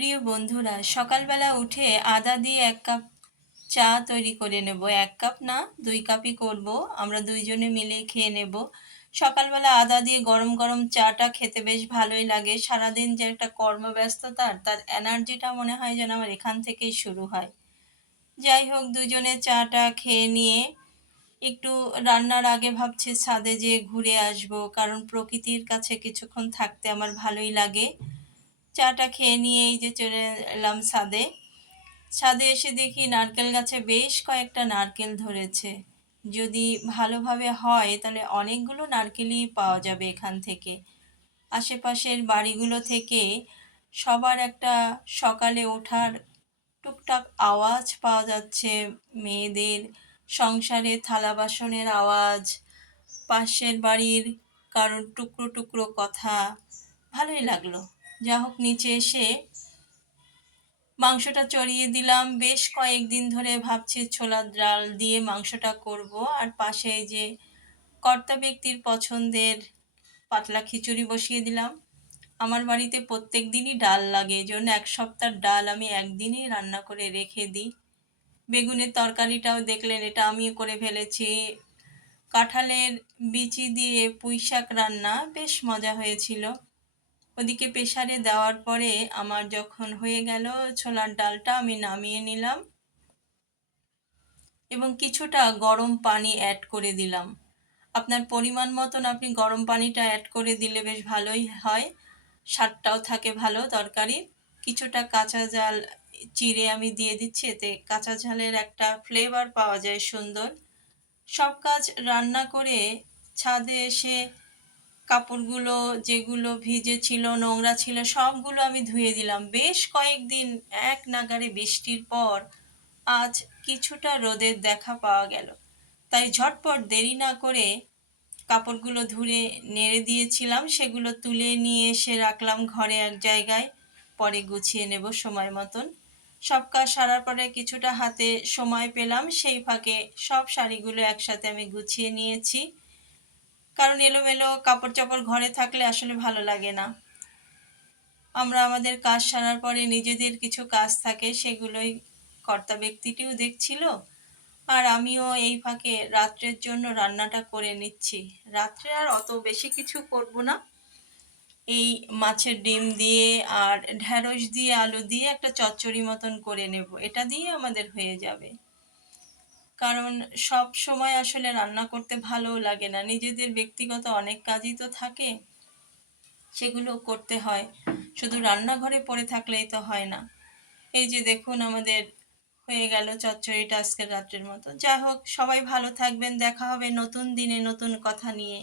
প্রিয় বন্ধুরা, সকালবেলা উঠে আদা দিয়ে ১ কাপ চা তৈরি করে নেব। ১ কাপ না, ২ কাপই করব। আমরা ২ জনে মিলে খেয়ে নেব। সকালবেলা আদা দিয়ে গরম গরম চাটা খেতে বেশ ভালোই লাগে। সারাদিন যে একটা কর্মব্যস্ততার, তার এনার্জিটা মনে হয় যেন আমার এখান থেকেই শুরু হয়। যাই হোক, দুজনে চাটা খেয়ে নিয়ে একটু রান্নার আগে ভাবছি ছাদে যেয়ে ঘুরে আসবো, কারণ প্রকৃতির কাছে কিছুক্ষণ থাকতে আমার ভালোই লাগে। চাটা খেয়ে নিয়ে এই যে চলে এলাম ছাদে। ছাদে এসে দেখি নারকেল গাছে বেশ কয়েকটা নারকেল ধরেছে। যদি ভালোভাবে হয় তাহলে অনেকগুলো নারকেলই পাওয়া যাবে এখান থেকে। আশেপাশের বাড়িগুলো থেকে সবার একটা সকালে ওঠার টুকটাক আওয়াজ পাওয়া যাচ্ছে। মেয়েদের সংসারে থালা বাসনের আওয়াজ, পাশের বাড়ির কারোর টুকরো টুকরো কথা। ভালোই লাগলো। যা হোক, নিচে এসে মাংসটা চড়িয়ে দিলাম। বেশ কয়েকদিন ধরে ভাবছি ছোলার ডাল দিয়ে মাংসটা করব, আর পাশে এই যে কর্তা ব্যক্তির পছন্দের পাতলা খিচুড়ি বসিয়ে দিলাম। আমার বাড়িতে প্রত্যেক দিনই ডাল লাগে, এই জন্য ১ সপ্তাহ ডাল আমি একদিনই রান্না করে রেখে দিই। বেগুনের তরকারিটাও দেখলেন, এটা আমি করে ফেলেছি। কাঁঠালের বিচি দিয়ে পুঁই শাক রান্না বেশ মজা হয়েছিল। ওদিকে প্রেসারে দেওয়ার পরে আমার যখন হয়ে গেল, ছোলার ডালটা আমি নামিয়ে নিলাম এবং কিছুটা গরম পানি অ্যাড করে দিলাম। আপনার পরিমাণ মতন আপনি গরম পানিটা অ্যাড করে দিলে বেশ ভালোই হয়, স্বাদটাও থাকে ভালো তরকারির। কিছুটা কাঁচা ঝাল চিড়ে আমি দিয়ে দিচ্ছি, এতে কাঁচা ঝালের একটা ফ্লেভার পাওয়া যায় সুন্দর। সব কাজ রান্না করে ছাদে এসে কাপড়গুলো যেগুলো ভিজে ছিল, নোংরা ছিল, সবগুলো আমি ধুয়ে দিলাম। বেশ কয়েকদিন এক নাগাড়ে বৃষ্টির পর আজ কিছুটা রোদের দেখা পাওয়া গেল, তাই ঝটপট দেরি না করে কাপড়গুলো ধুয়ে নেড়ে দিয়েছিলাম, সেগুলো তুলে নিয়ে এসে রাখলাম ঘরে এক জায়গায়। পরে গুছিয়ে নেব সময় মতন। সব কাজ সারার পরে কিছুটা হাতে সময় পেলাম, সেই ফাঁকে সব শাড়িগুলো একসাথে আমি গুছিয়ে নিয়েছি, কারণ এলোমেলো কাপড় চোপড় ঘরে থাকলে আসলে ভালো লাগে না। আমরা আমাদের কাজ সারার পরে নিজেদের কিছু কাজ থাকে, সেগুলোই কর্তা ব্যক্তিটিও দেখছিল, আর আমিও এই ফাঁকে রাত্রের জন্য রান্নাটা করে নিচ্ছি। রাত্রে আর অত বেশি কিছু করব না, এই মাছের ডিম দিয়ে আর ঢ্যাঁড়স দিয়ে আলু দিয়ে একটা চচ্চড়ি মতন করে নেব, এটা দিয়ে আমাদের হয়ে যাবে। কারণ সব সময় আসলে রান্না করতে ভালোও লাগে না, নিজেদের ব্যক্তিগত অনেক কাজই তো থাকে, সেগুলো করতে হয়। শুধু রান্নাঘরে পড়ে থাকলেই তো হয় না। এই যে দেখুন, আমাদের হয়ে গেল চচ্চড়িটা আজকের রাত্রের মতো। যা হোক, সবাই ভালো থাকবেন, দেখা হবে নতুন দিনে নতুন কথা নিয়ে।